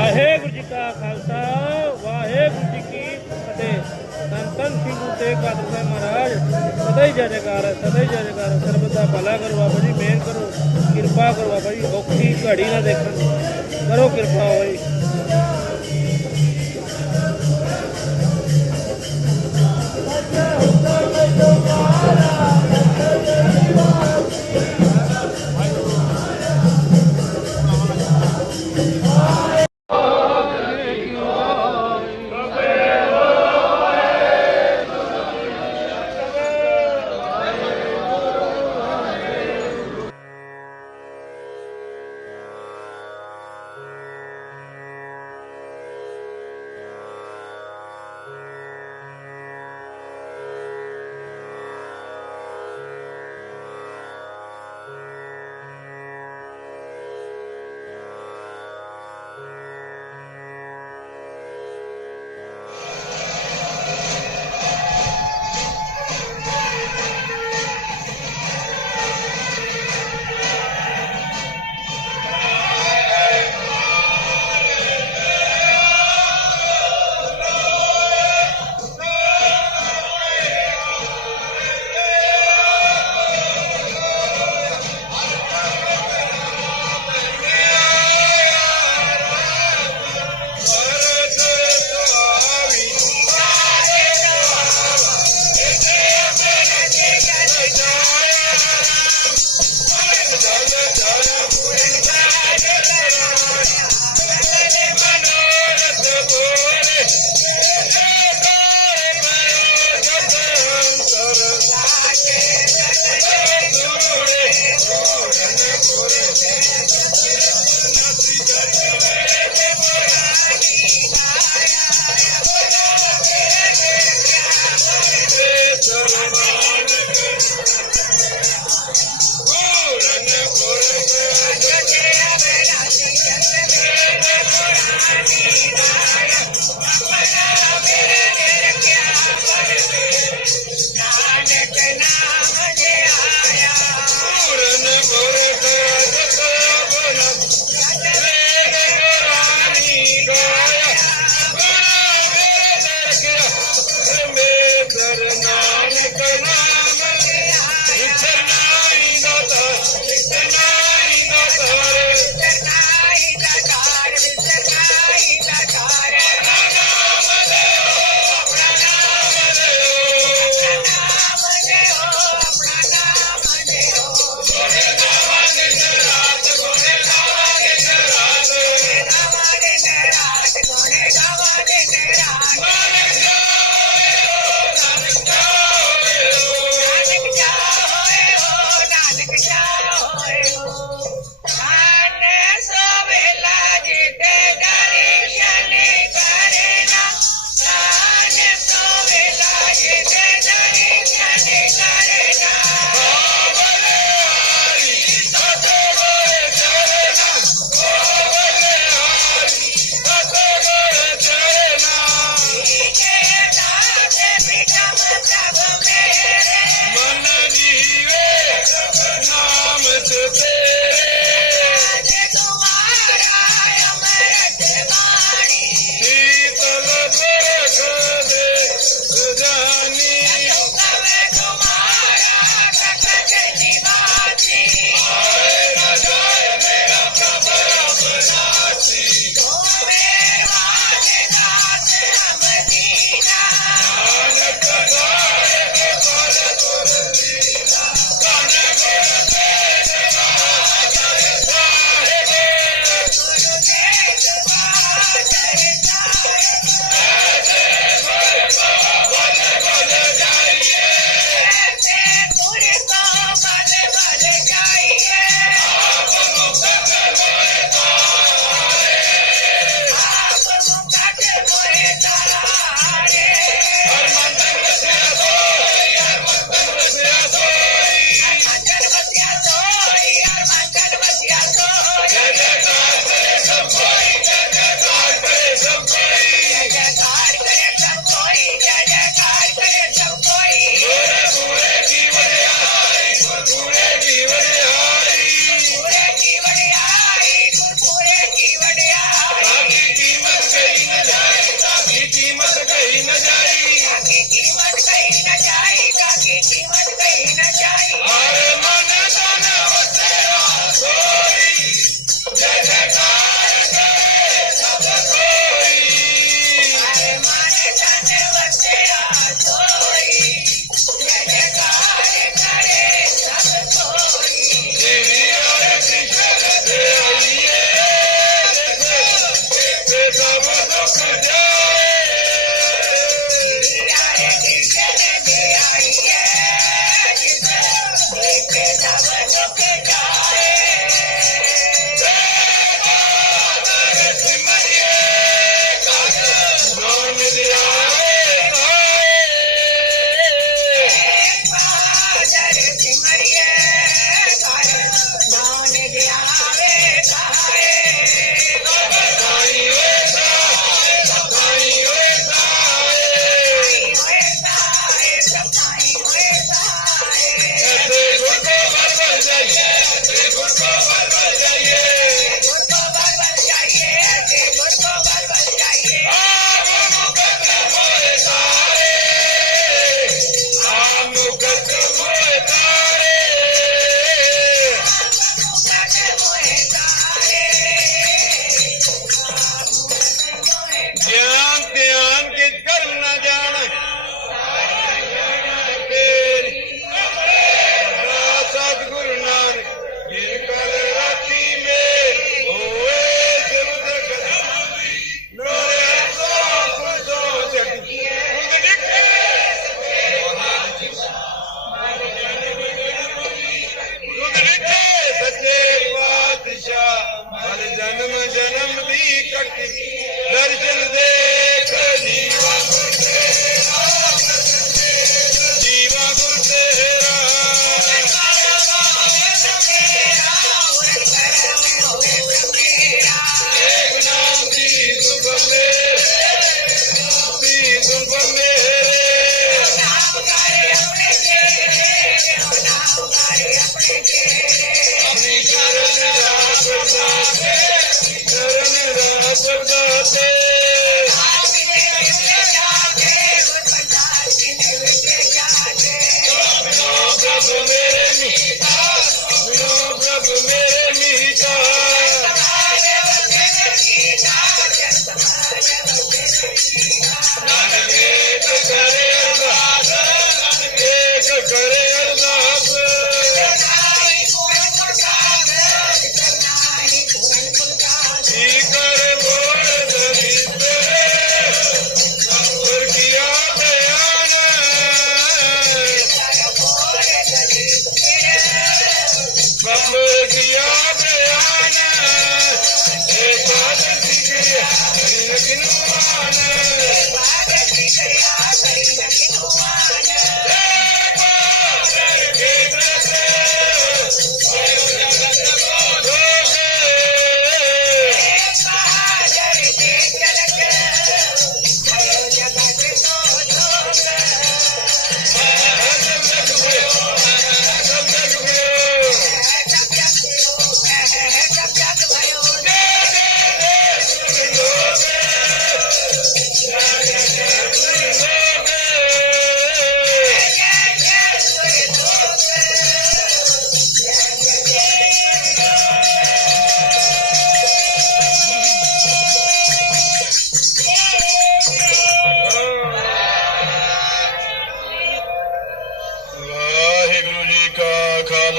ਵਾਹਿਗੁਰੂ ਜੀ ਕਾ ਖਾਲਸਾ, ਵਾਹਿਗੁਰੂ ਜੀ ਕੀ ਫਤਿਹ। ਸੰਤਨ ਸਿੰਘ ਤੇ ਕਾਦਰ ਸਾਹਿਬ ਮਹਾਰਾਜ, ਸਦਾ ਹੀ ਜੈ ਹੈ, ਸਦਾ ਹੀ ਜੈ ਹੈ। ਸਰਬਤ ਦਾ ਭਲਾ ਕਰੋ ਬਾਬਾ ਜੀ, ਮਿਹਰ ਕਰੋ, ਕਿਰਪਾ ਕਰੋ ਬਾਬਾ ਜੀ। ਔਖੀ ਘੜੀ ਨਾ ਦੇਖਣ। ਕਰੋ ਕਿਰਪਾ ਹੋਈ Yeah. cada sueño que cada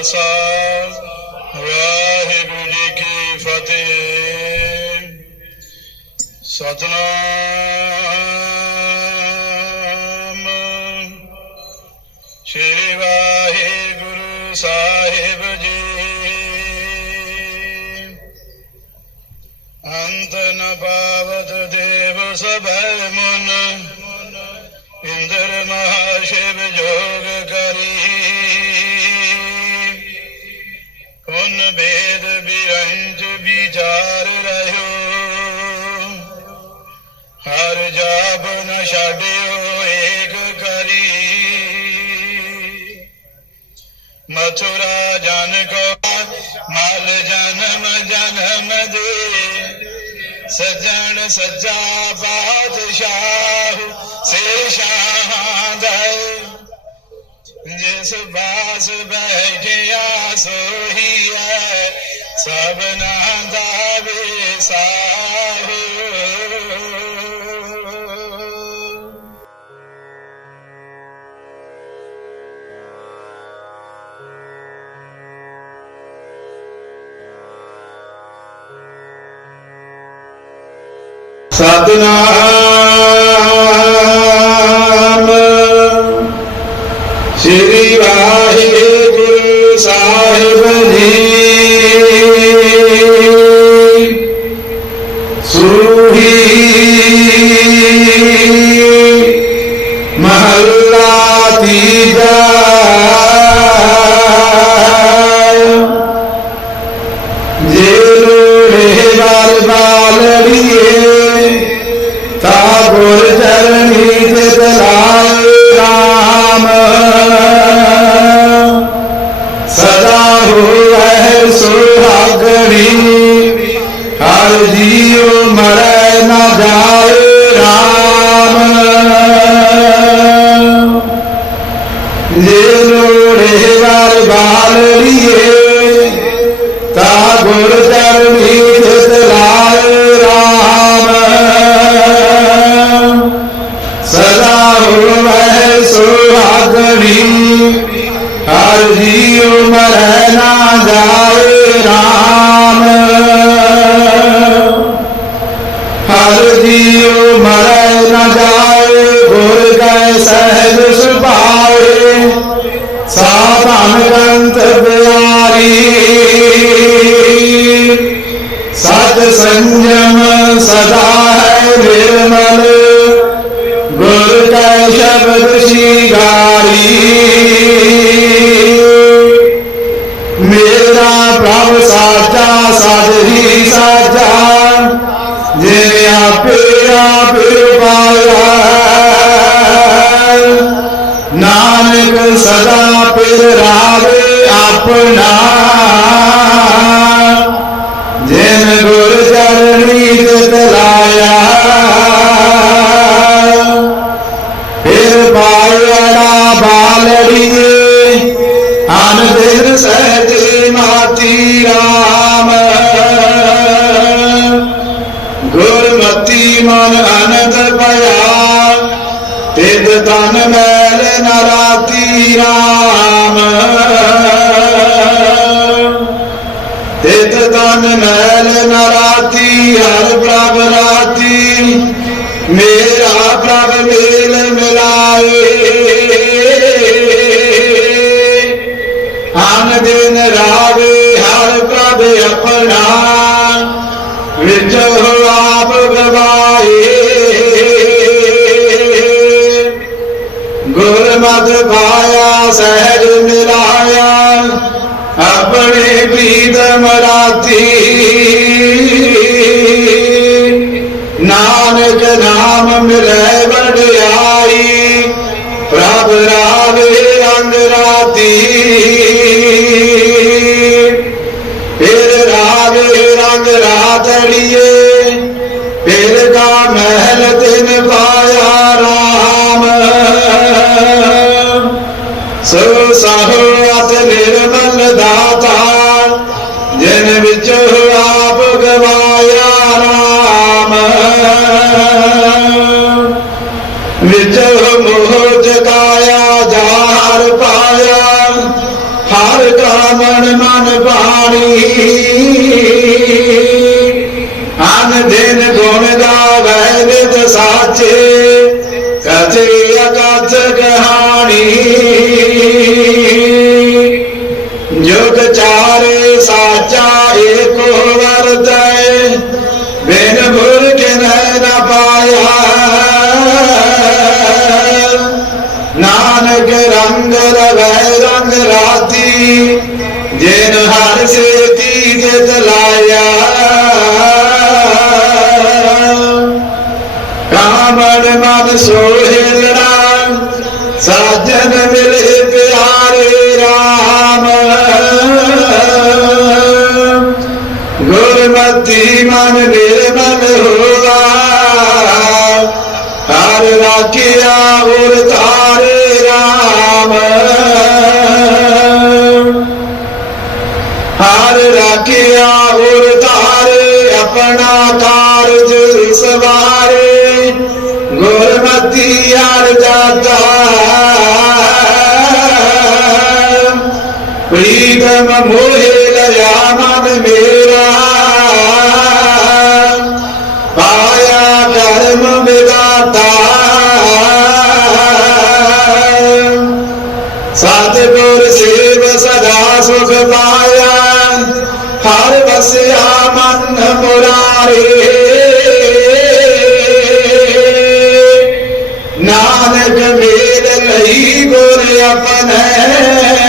Khalsa Waheguru ji ਕੀ ਫਤਿਹ। ਸਤਨਾਮ। ਸ਼੍ਰੀ ਵਾਹਿਗੁਰੂ ਸਾਹਿਬ ਜੀ। ਅੰਤ ਨ ਪਾਵਤ ਦੇਵ ਸਭੈ ਮਨ। ਇੰਦਰ ਮਹਾਸ਼ਿਵ ਜੋਗ ਮਥੁਰਾ ਜਨ ਕੋ ਮਲ ਜਨਮ ਜਨਮ ਦੇ। ਸਜਣ ਸੱਜਾ ਬਾਦਸ਼ਾਹ, ਸੇ ਸ਼ਾਹਾਂ ਦੇ ਜਿਸ ਬਾਸ ਬੈਠਿਆ ਸੋਈ ਹੈ ਸਭਨਾ ਸੂਹੀ Father, ਮੇਰਾ ਪ੍ਰਭ ਮੇਲ ਮਿਲਾਏ। ਅਨ ਦਿਨ ਰਾਵੇ ਹਰ ਪ੍ਰਭ ਆਪਣਾ। ਵਿੱਚ ਆਪ ਗਵਾਏ। ਗੁਰਮਤਿ ਪਾਇਆ, ਸਹਿਜ ਮਿਲਾਇਆ। ਆਪਣੇ ਪੀਤ ਮਰਾਤੀ। ਮਿਲੇ ਵਡਿਆਈ ਪ੍ਰਭ ਰਾਵੇ ਅੰਗ ਰਾਤੀ। ਕਰ ਮਨ ਮਨ ਭਾਣੀ ਆਨ ਦਿਨ ਗੁਣ ਦਾ ਸਾਚੇ। ਕਥੇ ਅਕਾਚ ਕਹਾ से तीर जलाए ਪ੍ਰੀਤਮ ਮੋਹਿ ਲਿਆ ਮਨ ਮੇਰਾ। ਪਾਇਆ ਕਰਮ ਵਿਦਾਤਾ। ਸਤਿਗੁਰ ਸੇਵ ਸਦਾ ਸੁਖ ਪਾਇਆ। ਹਰ ਵਸਿਆ ਮਨ ਮੁਰਾਰੇ। ਨਾਨਕ ਮੇਲ ਲਈ ਗੁਰ ਆਪਣੇ।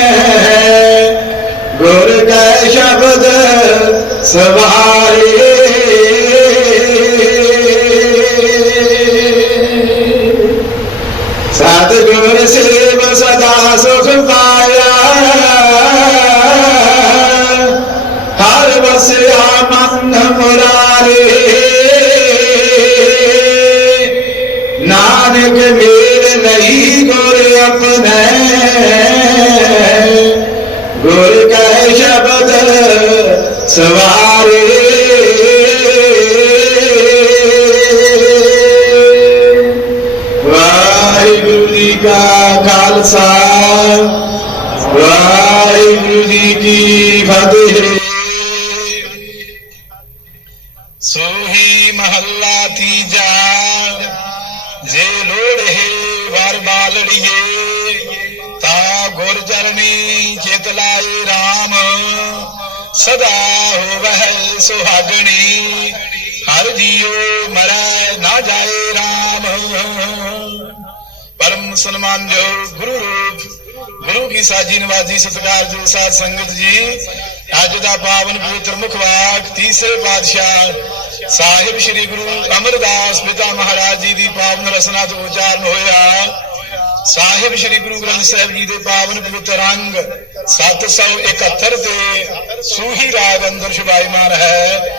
Sabari So I. ਜੀਉ ਮਰੈ ਨਾ ਜਾਏ RAM ਪਰਮ ਸਨਮਾਨ ਜੋ ਗੁਰੂ ਰੂਪ, ਗੁਰੂ ਕੀ ਸਾਜੀ ਨਵਾਜੀ ਸਤਿਕਾਰ ਜੋ ਸਾਧ ਸੰਗਤ ਜੀ, ਅੱਜ ਦਾ ਪਾਵਨ ਪਵਿੱਤਰ ਮੁਖਵਾਕ ਤੀਸਰੇ ਪਾਤਸ਼ਾਹ ਸਾਹਿਬ ਸ੍ਰੀ ਗੁਰੂ ਅਮਰਦਾਸ ਪਿਤਾ ਮਹਾਰਾਜ ਜੀ ਦੀ ਪਾਵਨ ਰਸਨਾ ਤੋਂ ਉਚਾਰਨ ਹੋਇਆ। ਸਾਹਿਬ ਸ੍ਰੀ ਗੁਰੂ ਗ੍ਰੰਥ ਸਾਹਿਬ ਜੀ ਦੇ ਪਾਵਨ ਪਵਿੱਤਰ ਅੰਗ 771 ਤੇ ਸੂਹੀ ਰਾਗ ਅੰਦਰ ਸ਼ੁਭਾਈਮਾਨ ਹੈ।